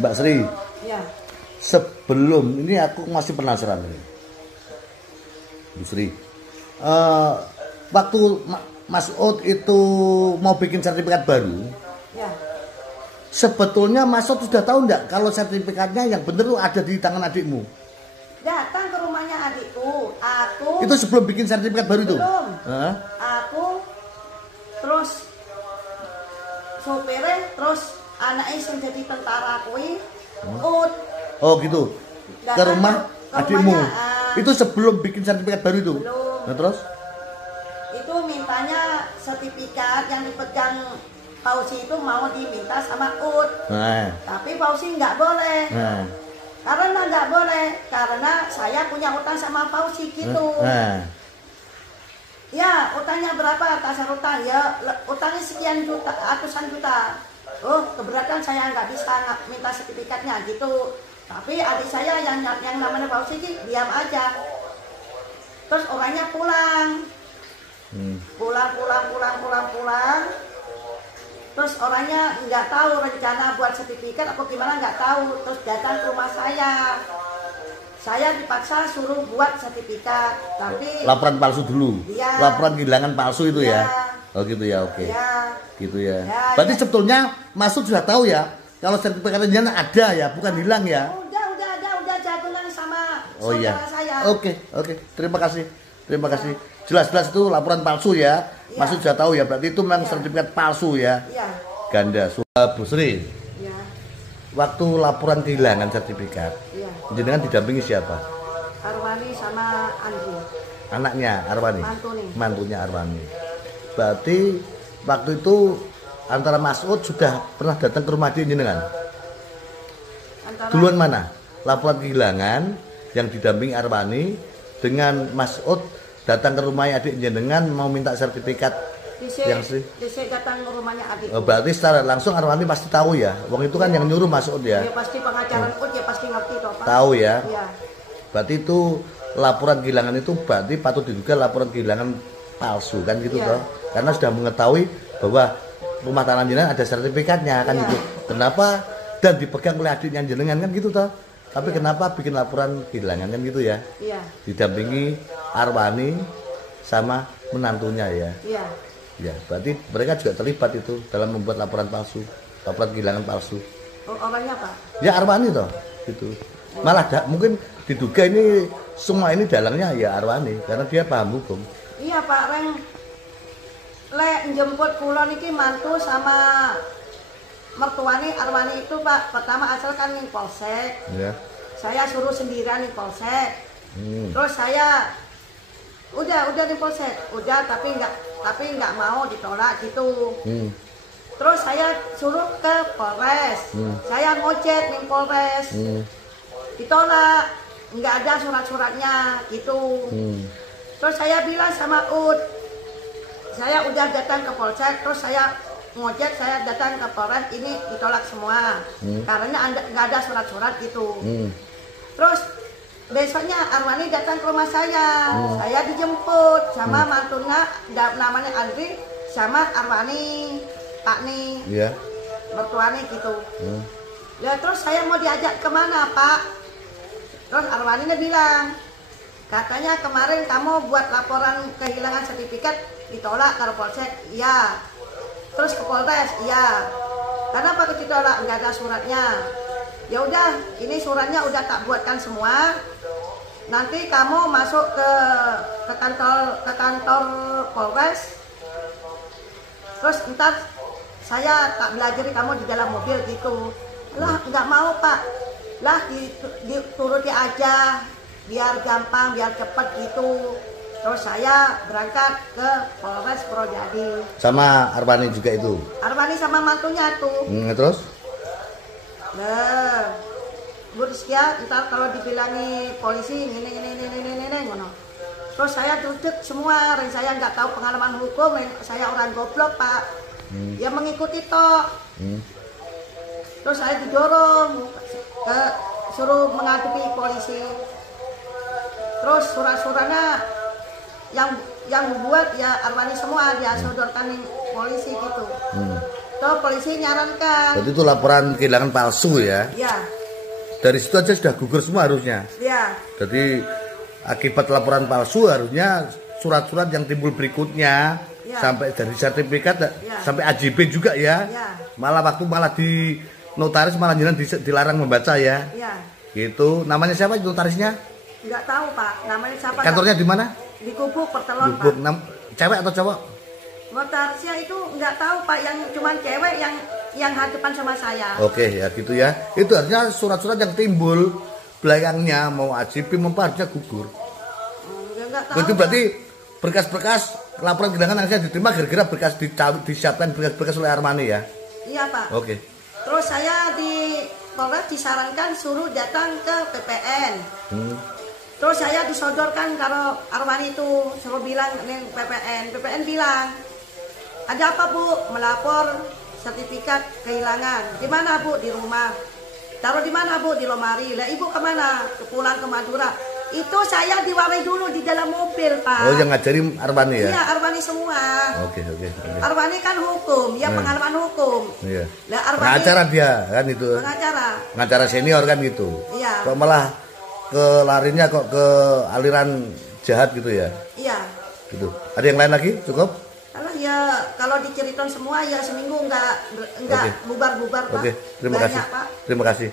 Mbak Sri. Ya. Sebelum ini aku masih penasaran ini, Bu Sri. Waktu Mas Ud itu mau bikin sertifikat baru, Ya. sebetulnya Mas Ud sudah tahu enggak kalau sertifikatnya yang benar itu ada di tangan adikmu? Datang ke rumahnya adikku, aku. Itu sebelum bikin sertifikat baru itu? Belum. Hah? Aku terus sopirnya, terus anaknya yang jadi tentara kuwi, Ud. Oh gitu. Ke Datang rumah ke adikmu. rumahnya, Itu sebelum bikin sertifikat baru itu? Belum. Nah, terus? Itu mintanya sertifikat yang dipegang Fauzi itu mau diminta sama Ud. Nah. Tapi Fauzi nggak boleh. Nah. Karena nggak boleh, karena saya punya utang sama Fauzi gitu. Nah. Ya, utangnya berapa? Tasar utang ya, utangnya sekian juta, ratusan juta. Oh, keberatan saya nggak bisa minta sertifikatnya gitu. Tapi adik saya yang namanya Fauzi diam aja. Terus orangnya pulang. Pulang. Terus orangnya nggak tahu rencana buat sertifikat apa gimana, nggak tahu. Terus datang ke rumah saya. Saya dipaksa suruh buat sertifikat, tapi Laporan palsu dulu. Iya. Laporan kehilangan palsu itu ya. Iya. Oh gitu ya, oke. ya, Gitu ya. Ya, Berarti ya. sebetulnya Mas Ud sudah tahu ya kalau sertifikatnya ada ya, bukan hilang ya. udah jagungan sama Oh iya. saudara saya. Oke. Terima kasih. Jelas-jelas itu laporan palsu ya. Iya. Mas Ud sudah tahu ya, berarti itu memang Iya. sertifikat palsu ya. Iya. Ganda. Bu Sri, Iya. waktu laporan kehilangan sertifikat, Iya. jenengan didampingi siapa? Arwani sama Andri. Anaknya Arwani. Mantu nih. Mantunya Arwani. Berarti waktu itu antara Mas Ud sudah pernah datang ke rumah dia jenengan? Antara Duluan mana? Laporan kehilangan yang didampingi Arwani dengan Mas Ud datang ke rumahnya adik jenengan mau minta sertifikat yang sih. Dise datang ke rumahnya adikku. Berarti secara langsung Arwani pasti tahu ya. Wong itu kan yang nyuruh Mas Ud ya. Dia pasti pengacara Ud, dia pasti ngerti toh, Pak. Tahu ya. Iya. Berarti itu laporan kehilangan itu berarti patut diduga laporan kehilangan palsu kan gitu Iya. toh. Karena sudah mengetahui bahwa rumah tanah jenengan ada sertifikatnya kan Iya. gitu. Kenapa dan dipegang oleh adiknya jenengan kan gitu toh. Tapi kenapa bikin laporan kehilangan kan gitu ya? Iya. Didampingi Arwani sama menantunya ya. Iya. Ya, berarti mereka juga terlibat itu dalam membuat laporan palsu, laporan kehilangan palsu. Oh, orangnya Pak. Ya Arwani toh, gitu. Malah mungkin diduga ini semua ini dalangnya ya Arwani karena dia paham hukum. Iya Pak, jemput kula niki mantu sama mertuane Arwani itu Pak. Pertama asal kan ning polsek. Ya. Saya suruh sendirian ning polsek. Terus saya udah di polsek, tapi nggak mau ditolak gitu. Terus saya suruh ke Polres, saya ngojek nih Polres, ditolak, nggak ada surat-suratnya gitu. Terus saya bilang sama Ud, saya udah datang ke Polsek, terus saya ngojek, saya datang ke Polres, ini ditolak semua, karena nggak ada surat-surat gitu. Terus besoknya Arwani datang ke rumah saya dijemput sama mantunya namanya Andri sama Arwani, Pak nih, Iya. mertuanya gitu. Ya terus saya mau diajak kemana Pak? Terus Arwani bilang, katanya kemarin kamu buat laporan kehilangan sertifikat ditolak ke Polsek, iya. Terus ke Polres, iya. Kenapa ditolak? Nggak ada suratnya. Ya udah, ini suratnya udah tak buatkan semua. Nanti kamu masuk ke kantor Polres. Terus ntar saya tak belajari kamu di dalam mobil gitu. Lah nggak mau Pak. Lah dituruti aja biar gampang, biar cepet gitu. Terus saya berangkat ke Polres Projadi. Sama Arwani juga itu. Arwani sama mantunya tuh. Terus? Nah, Bu Rizkia, ntar kalau dibilangi polisi ini ngono. Terus saya duduk semua, saya nggak tahu pengalaman hukum, saya orang goblok Pak. Ya mengikuti toh. Terus saya didorong suruh menghadapi polisi. Terus surat-suratnya yang buat ya Arwani semua dia sodorkan polisi gitu. Toh polisi nyarankan. Berarti itu laporan kehilangan palsu ya? Ya. Dari situ aja sudah gugur semua harusnya. Ya. Jadi akibat laporan palsu harusnya surat-surat yang timbul berikutnya ya. Sampai dari sertifikat ya. Sampai AJB juga ya. Ya. Malah di notaris malah dilarang membaca ya. Ya. Gitu. Namanya siapa notarisnya? Enggak tahu Pak. Namanya siapa? Kantornya di mana? Di Gubuk Pertelon Gubuk, Pak. Cewek atau cowok? Notarisnya itu enggak tahu Pak, yang cuman cewek yang hadapan sama saya. Oke ya gitu ya. Itu artinya surat-surat yang timbul belakangnya mau AJB harusnya gugur. Enggak tahu. Itu berarti berkas-berkas laporan kehilangan harusnya diterima gara-gara berkas disiapkan berkas-berkas oleh Armani ya. Iya Pak. Oke. Terus saya di Polres disarankan suruh datang ke PPN. Terus saya disodorkan kalau Armani itu suruh bilang nih PPN bilang, ada apa Bu? Melapor sertifikat kehilangan. Di mana Bu? Di rumah. Taruh di mana Bu? Di lemari. Lah Ibu kemana? Pulang ke Madura. Itu saya diwarai dulu di dalam mobil Pak. Oh yang ngajarin Armani ya? Iya Armani semua. Oke. Armani kan hukum, ya pengalaman hukum. Iya. Lah Armani pengacara dia kan itu. Pengacara senior kan gitu. Iya. Kok malah larinya kok ke aliran jahat gitu ya? Iya. Gitu. Ada yang lain lagi? Cukup? Kalau diceritain semua ya seminggu enggak bubar-bubar Pak. Oke. Terima kasih.